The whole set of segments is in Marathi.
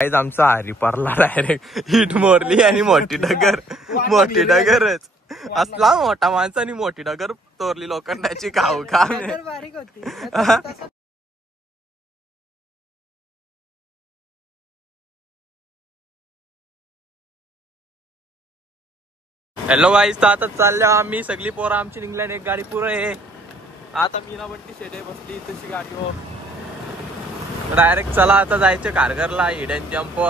काहीच आमचा हरी परला डायरेक्ट हिट मोरली आणि मोठी डगरच असला मोठा माणसा आणि मोठी डगर तोरली लोखंडाची खाऊ काम. हॅलो गाईस, तर आता चालल्या आम्ही सगळी पोरं आमची निघल्याने एक गाडी पुरं आहे. आता मीना बंटी शेडे बसली तशी गाडी हो डायरेक्ट. चला आता जायचं खारघरला, हिडन जंप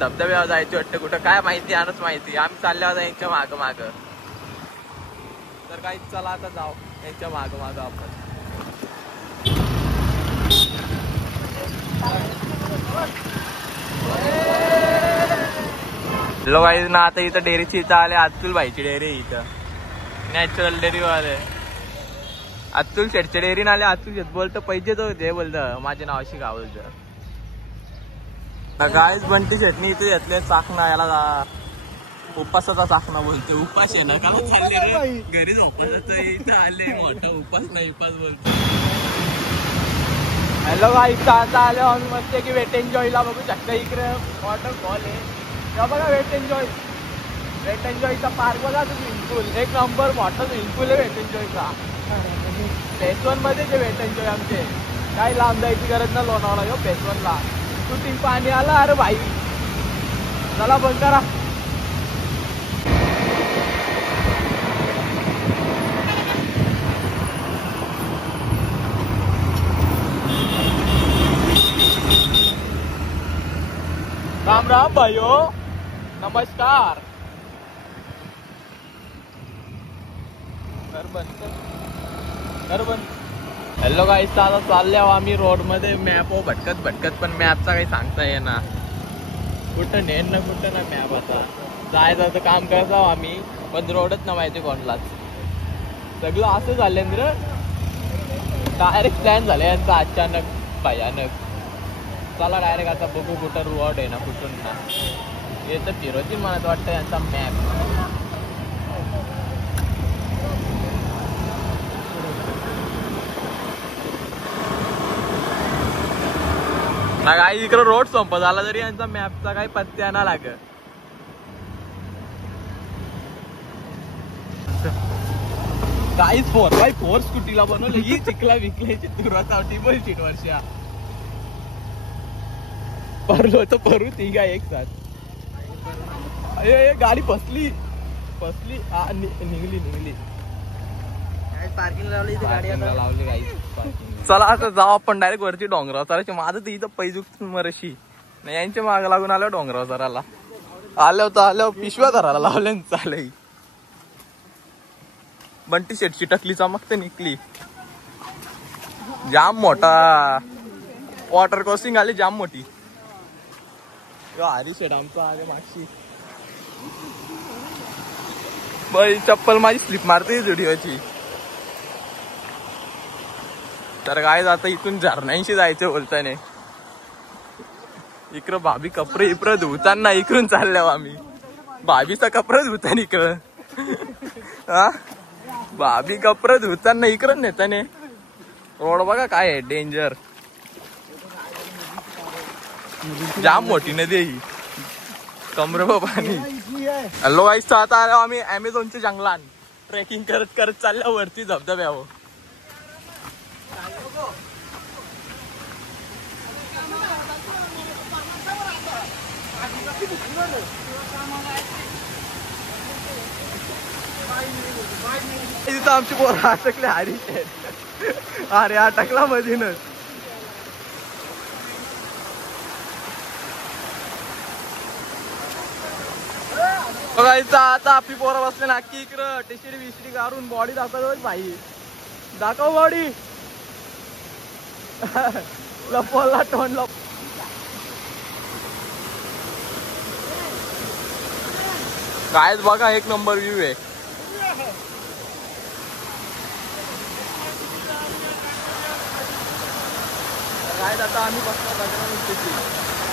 धबधब्यावर जायचं वाटतं कुठं काय माहिती आणच माहिती. आम्ही चालल्यावर यांच्या माग तर काही चला आता जाऊ यांच्या माग आपण. हॅलो गाईस ना, आता इथं डेअरीची इथं आले अतुल भाईची डेअरी इथं नॅचरल डेअरी वाले. अतुल शेटच्या डेअरीन आले. अतुल शेट बोलतो पैसे तो दे बोलतं माझ्या नावाशी गाव बोलतं. गाईस बंटी शेटनी इथे घेतले चाकणा, याला उपासाचा चाकणा बोलते. उपास आहे ना का चालले रे घरी झोपायचं इथं आले मोठा उपास नाही उपास बोलतो. हॅलो गाईस, आता आलो आम्ही मस्त की वेट एन्जॉयला बघू शकता. इकडे वॉटरफॉल आहे बघा. वेट एन्जॉयचा पार्क बघा. स्विमिंग पूल एक नंबर मोठा स्विमिंग पूल आहे वेट एन्जॉयचा. फेस 1 मध्ये जे वेट एन्जॉय आमचे काही लांब जायची गरज ना. लोणावळा यो फेस 1 ला शूटिंग पाणी आलं. अरे भाई चला बंद करा. राम राम भाइयो, नमस्कार. हॅलो गाईस, आता चालले आम्ही रोड मध्ये. मॅप हो भटकत पण मॅपचा काही सांगता येईना कुठं नेन ना कुठं ना. मॅप आता जायचं तर काम करत जाऊ आम्ही, पण रोडच ना माहिती कोणलाच. सगळं असं झालं रे, डायरेक्ट प्लॅन झालं यांचा अचानक भयानक. चला डायरेक्ट आता बघू कुठं रोड आहे ना कुठून ना. हे तर फिरोजी म्हणत वाटतं यांचा मॅप. ना काही इकडं रोड संपत आला तरी यांचा मॅपचा काही पत्त्या ना लागत. काहीच 4x4 स्कूटीला बनवलं ही चिखला विकल्याची तुराचावटी बोल सीट वर्षा परलो तर परू तिघा एक साथ. अरे गाडी फसली निघली. पार्किंग लावली गाडी लावली गाई. चला आता जाऊ आपण डायरेक्ट वरती डोंगरावर चरायची. माझं तर इथं पैजूक मरशी नाही यांच्या माग लागून आलं डोंगरावर चरायला. आल्या पिशव्या धरायला लावल्या चालय. बंटी शेटची टकली चमकते निघली. जाम मोठा वॉटर क्रॉसिंग आली जाम मोठी. हरी शेट आमचा आले मागशी. बाई चप्पल माझी स्लिप मारते व्हिडिओची. तर काय आता इथून झरण्यांशी जायचं बोलताने. इकडं भाभी कपडे इकडं धुताना इकडून चालल्या आम्ही. भाभीचा कपडा धुताना इकडं हा भाभी कपडे धुताना इकडं नेताने. रोड बघा काय आहे डेंजर. जाम मोठी नदी ही कमरे पाणी. हॅलो गाईस, आता आलो आम्ही अमेझॉनच्या जंगलात ट्रेकिंग करत चालल्या वरती धबधब्यावर. तिथं आमची पोरं अटकले हरी शेट. अरे अटकला मधीनच. बघायचं आता आपली पोरं बसले नक्की इकडं टिशिडी विशिडी काढून बॉडी दाखवतो भाई. दाखव बॉडी. लपवला टोन लप. काय बघा एक नंबर व्ह्यू आहे. काय आता आम्ही बसतो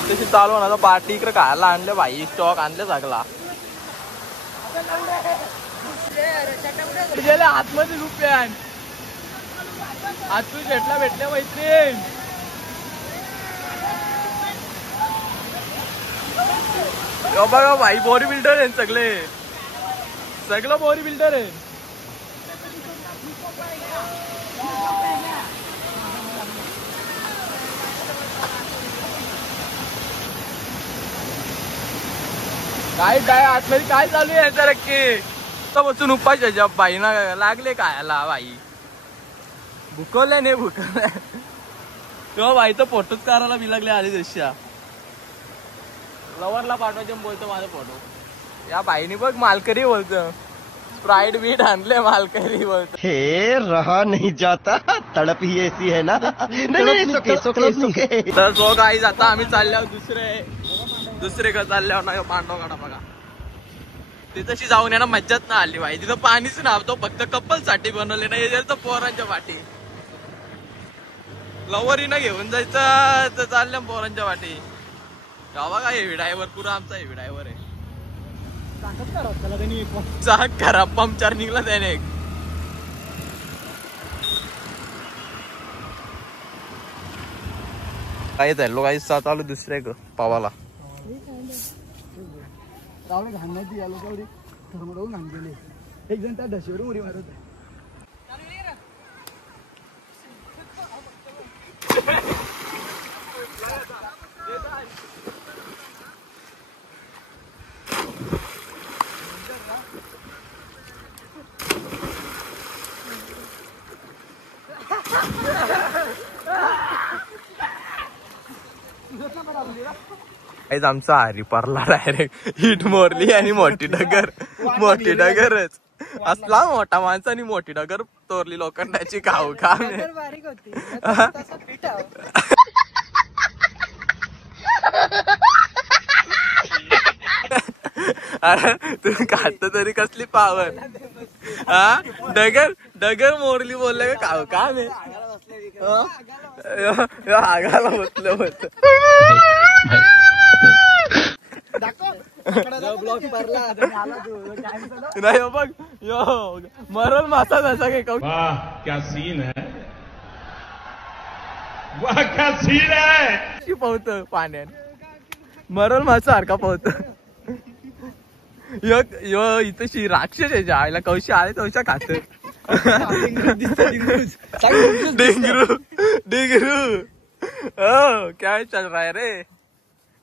तशी चालू ना. पार्टी इकडे खायला आणलं भाई. स्टॉक आणले सगळा. गेले आतमध्ये रुपयान आतून शेटला भेटले मैत्रीण. बघा भाई बॉडी बिल्डर आहे सगळं बॉडी बिल्डर आहे. काय आतमध्ये काय चालू आहे तर रक्के बसून उपास बाई ना लागले खायला बाई भुकवल्या नाही भुकवल्या तेव्हा बाई तर फोटोच करायला बी लागले आली दशा लवरला पाठवायचे बोलतो माझा फोटो. या बाईनी बघ मालकरी बोलतो स्प्राइट बीट आणले मालकरी बोलतो. हे रहा नहीं जाता तड़प ही ऐसी है ना. तर सो गाईज आता आम्ही चालल्यावर दुसरे चालल्यावर ना पांडवकडा बघा तिथशी जाऊन येणार मज्जाच ना आली बाई. तिथं पाणीच नव्हतं फक्त कपल साठी बनवले नाही तर पोरांच्या वाटी लवरीनं घेऊन जायचं तर चालल्या पोरांच्या वाटी. गावा काय हेवी ड्रायव्हर पुरा आमचा हेवी ड्रायव्हर आहे. चाक खराब पंक्चर निघला त्याने एक. काय चाललो काही चालू दुसरे ग पावाला घालण्याची या लोक थर्मोडवून घाण गेले. एक जण त्या ढशीवर उडी मारत आमचा हरी पारला डायरेक्ट हिट मोरली आणि मोठी डगरच असला मोठा माणसा आणि मोठी डगर तोरली लोखंडाची खाऊ का अरे तू खात तरी कसली पावर हा डगर मोरली बोलले का खाऊ का मी आगाला बसलं होत. नाही बघ यो मरल मासा जसा काही क्या सीन है क्या सीन है पावत पाण्यात मरल मासा सारखा पावत. यो इथं राक्षस आहे आईला कौशी आले तवशा खात डिंगरू हो क्या चल रहा है रे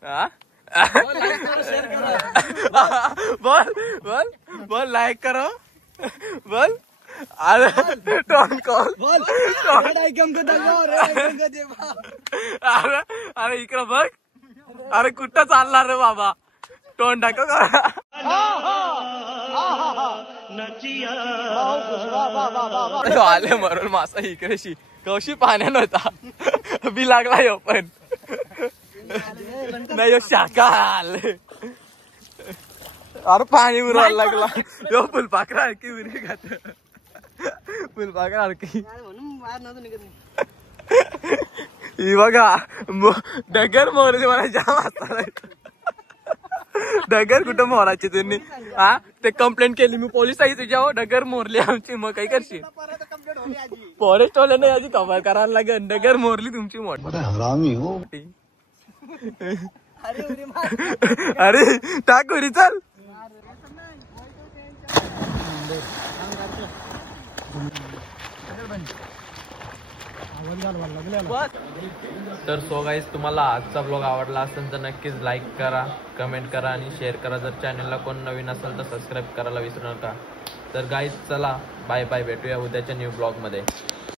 हा बोल लाइक करो बोल अरे टोन कॉल अरे इकडं बघ अरे कुठं चालणार रे बाबा टोन टाक आले मरून मासा इकडेशी कौशी पाण्यान होता बी लागला यो पण नाही शाखा आले अरे पाणी उरवायला लागला यो फुलपाखरा हरकी उरी खात फुलपाखरा हरकी ही बघा डगर मोरली मला जाम असतात. डगर कुठं मोराची तुम्ही हा ते कंप्लेंट केली मी पोलीस आहे तुझ्या डगर मोरली आमची मग काही करशील फॉरेस्ट वाले नाही याची कव्हर करायला लागेल. डगर मोरली तुमची मोठी अरे टाक घरी चल. तर सो गाईज तुम्हाला आजचा ब्लॉग आवडला असेल तर नक्कीच लाईक करा कमेंट करा आणि शेअर करा. जर चॅनलला कोण नवीन असेल तर सबस्क्राईब करायला विसरू नका. तर गाईज चला बाय बाय भेटूया उद्याच्या न्यू ब्लॉग मध्ये.